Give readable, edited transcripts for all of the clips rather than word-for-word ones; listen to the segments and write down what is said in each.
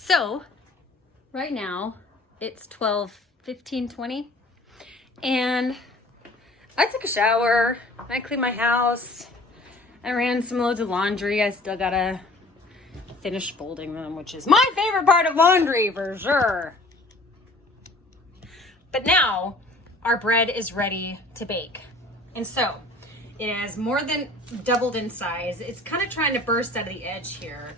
So right now it's 12:15, and I took a shower, I cleaned my house, I ran some loads of laundry. I still gotta finish folding them, which is my favorite part of laundry for sure. But now our bread is ready to bake. And so it has more than doubled in size. It's kind of trying to burst out of the edge here.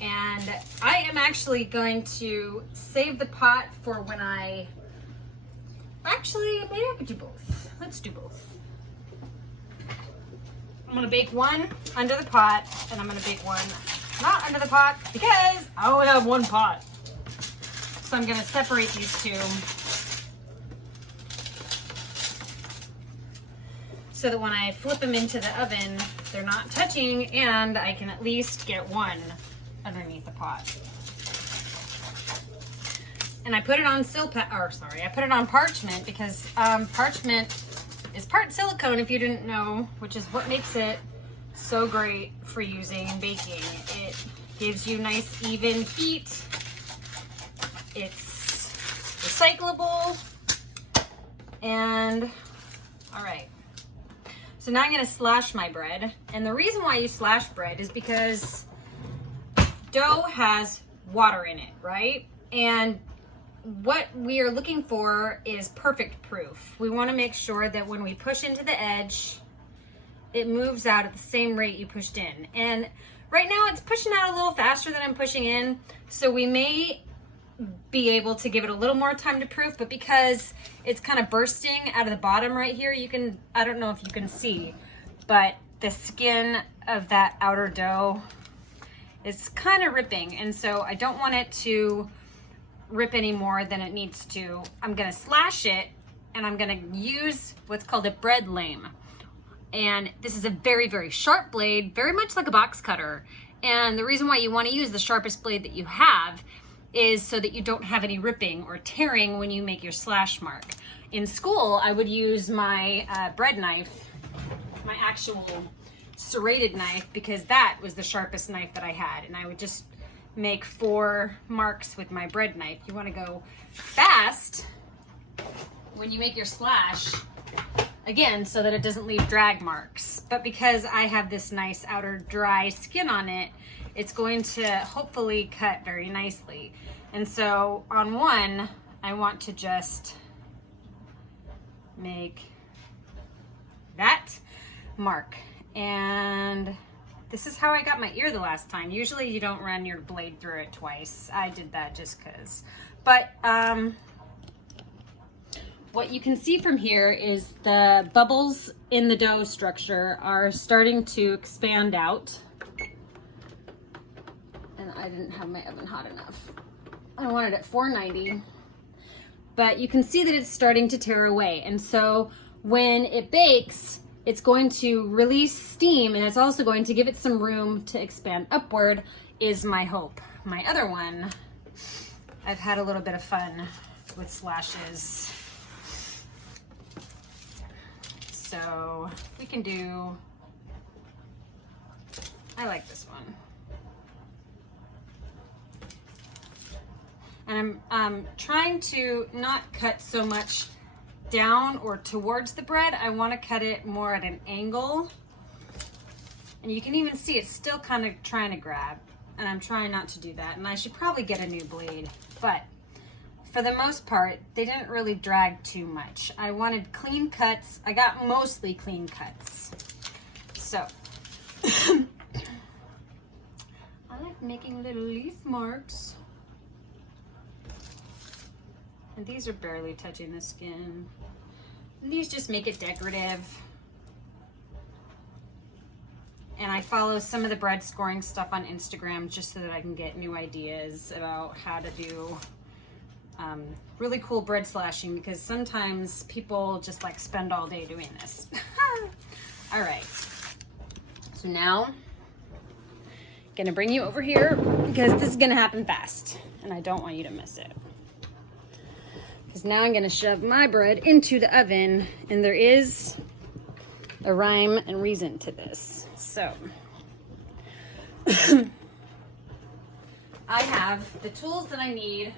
And I am actually going to save the pot for when maybe I could do both. Let's do both. I'm gonna bake one under the pot, and I'm gonna bake one not under the pot because I only have one pot. So I'm gonna separate these two so that when I flip them into the oven, they're not touching, and I can at least get one underneath the pot. And I put it on I put it on parchment because parchment is part silicone, if you didn't know, which is what makes it so great for using in baking. It gives you nice even heat. It's recyclable. And all right. So now I'm gonna slash my bread. And the reason why you slash bread is because dough has water in it, right? And what we are looking for is perfect proof. We want to make sure that when we push into the edge, it moves out at the same rate you pushed in. And right now it's pushing out a little faster than I'm pushing in, so we may be able to give it a little more time to proof, but because it's kind of bursting out of the bottom right here, I don't know if you can see, but the skin of that outer dough is kind of ripping, and so I don't want it to rip any more than it needs to. I'm gonna slash it, and I'm gonna use what's called a bread lame. And this is a very, very sharp blade, very much like a box cutter. And the reason why you want to use the sharpest blade that you have is so that you don't have any ripping or tearing when you make your slash mark. In school, I would use my bread knife, my actual serrated knife, because that was the sharpest knife that I had. And I would just make 4 marks with my bread knife. You want to go fast when you make your slash, again, so that it doesn't leave drag marks. But because I have this nice outer dry skin on it, it's going to hopefully cut very nicely. And so on one, I want to just make that mark. And this is how I got my ear the last time. Usually you don't run your blade through it twice. I did that just because. But what you can see from here is the bubbles in the dough structure are starting to expand out. And I didn't have my oven hot enough. I wanted it at 490. But you can see that it's starting to tear away. And so when it bakes, it's going to release steam, and it's also going to give it some room to expand upward, is my hope. My other one, I've had a little bit of fun with slashes. So we can do, I like this one. And I'm trying to not cut so much down or towards the bread. I want to cut it more at an angle. And you can even see it's still kind of trying to grab. And I'm trying not to do that. And I should probably get a new blade. But for the most part, they didn't really drag too much. I wanted clean cuts. I got mostly clean cuts. So I like making little leaf marks. And these are barely touching the skin. And these just make it decorative. And I follow some of the bread scoring stuff on Instagram just so that I can get new ideas about how to do really cool bread slashing, because sometimes people just like spend all day doing this. All right. So now I'm gonna bring you over here because this is gonna happen fast and I don't want you to miss it. Because now I'm gonna shove my bread into the oven, and there is a rhyme and reason to this. So I have the tools that I need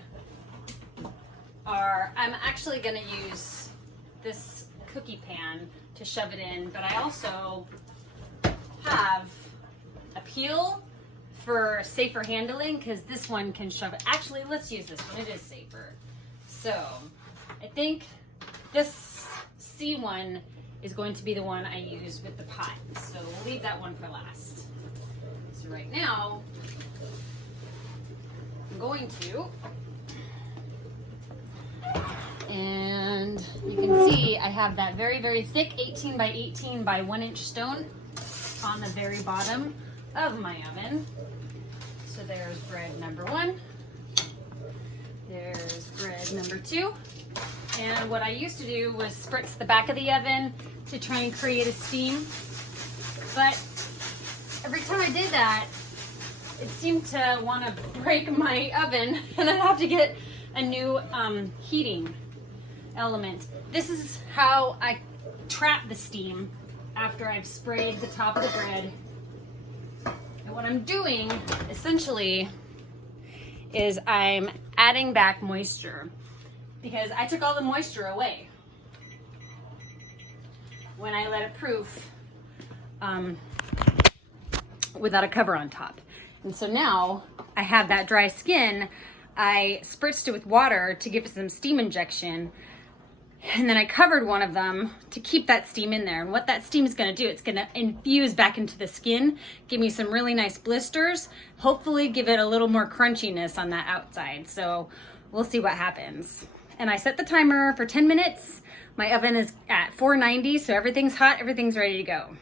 are, I'm actually gonna use this cookie pan to shove it in, but I also have a peel for safer handling because this one can shove it. Actually, let's use this one, it is safer. So I think this C one is going to be the one I use with the pie. So we'll leave that one for last. So right now, I'm going to, and you can see I have that very, very thick 18 by 18 by 1 inch stone on the very bottom of my oven. So there's bread number 1. There's bread number 2. And what I used to do was spritz the back of the oven to try and create a steam. But every time I did that, it seemed to want to break my oven and I'd have to get a new heating element. This is how I trap the steam after I've sprayed the top of the bread. And what I'm doing essentially is I'm adding back moisture because I took all the moisture away when I let it proof without a cover on top. And so now I have that dry skin. I spritzed it with water to give it some steam injection. And then I covered one of them to keep that steam in there. And what that steam is gonna do, it's gonna infuse back into the skin, give me some really nice blisters, hopefully give it a little more crunchiness on that outside. So we'll see what happens. And I set the timer for 10 minutes. My oven is at 490, so everything's hot, everything's ready to go.